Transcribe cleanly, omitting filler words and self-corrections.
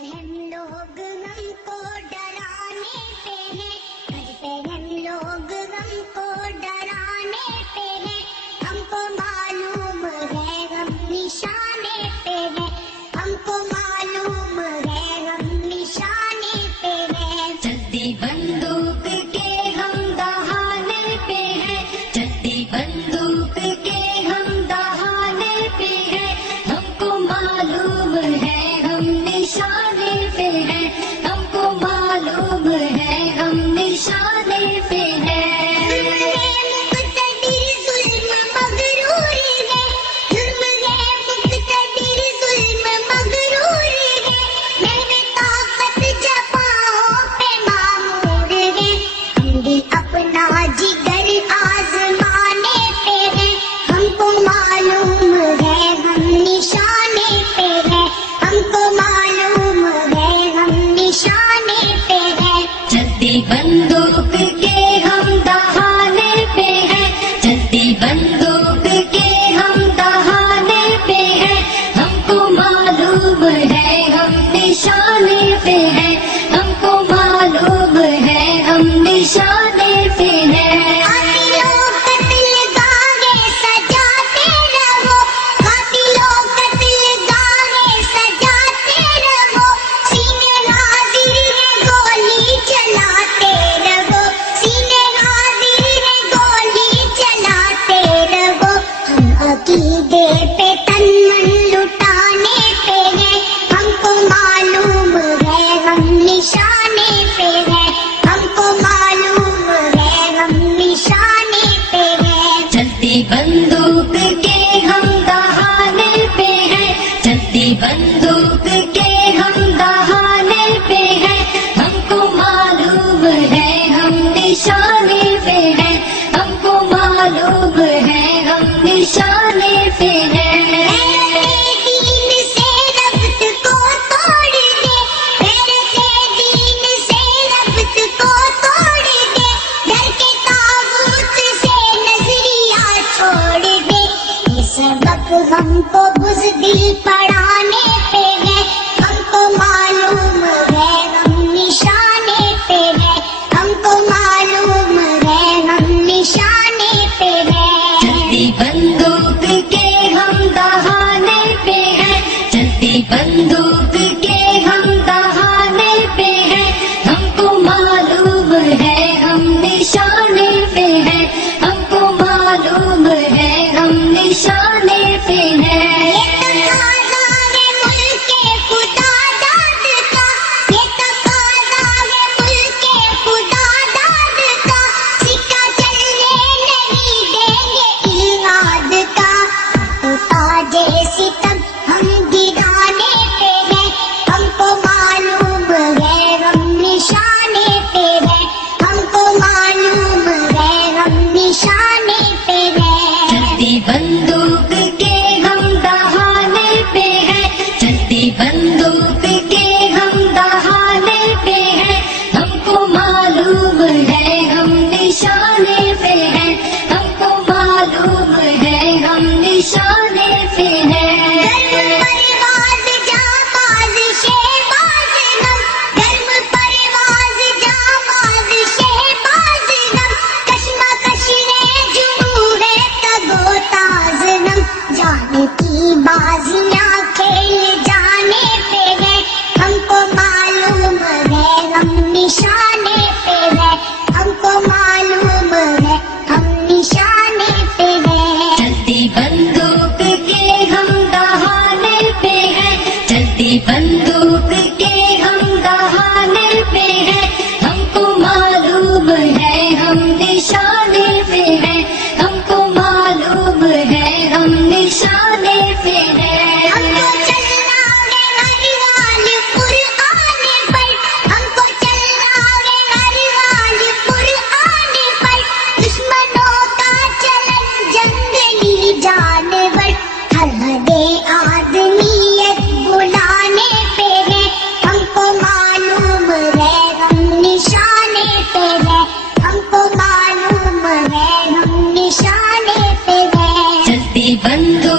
पहन लोग हमको डराने पे हैं, कद पहन लोग हमको डराने पे हैं, हमको मालूम है हम निशाने पे हैं, हमको मालूम है हम निशाने पे हैं। चलती बंदूक के हम दहाने पे हैं, चलती बंदूक के हम दहाने पे हैं, हमको मालूम है हम निशाने पे हैं, हमको मालूम है हम निशाने पे हैं। बंदूक के हम दहाने पे हैं, चलती बंदूक के हम दहाने पे हैं, हमको मालूम है हम निशाने पे हैं, हमको मालूम है हम निशाने पे हैं। बंदूक के हम दहाने पे हैं, चलती बंदूक के हम दहाने पे हैं, हमको मालूम है हम निशाने पे हैं, हमको मालूम है हम निशाने पे हैं। हमको बुज़दिल पढ़ाने पे है, हमको मालूम है हम निशाने पे है, हमको मालूम है हम निशाने पे है। चलती बंदूक के हम दहाने पे हैं, चलती बंदूक के हम दहाने पे हैं, हमको मालूम है हम निशाने पे हैं, हमको मालूम है हम निशाने पे हैं। बंदूक के हम दहाने पे हैं, चलती बंदूक के हम दहाने पे हैं, हमको मालूम है हम निशाने पे हैं, हमको मालूम है हम निशाने पे हैं। बाजियां खेल जाने पे है, हमको मालूम है हम निशाने पे है, हमको मालूम है हम निशाने पे है। चलती बंदूक के हम दहाने पे हैं, चलती बंदूक के हम दहाने पे हैं, हमको मालूम है हम निशाने पे हैं, हमको मालूम है हम निशाने पे हैं। हमको चलना है हर हाल कुरआन पर, हमको चलना है हर हाल कुरआन पर, दुश्मनों का चलन जंगली जानवर, हर हदे आदमियत बुलाने पे है, हमको मालूम है हम निशाने पे है, हमको मालूम है हम निशाने पे है। चलती बंदूक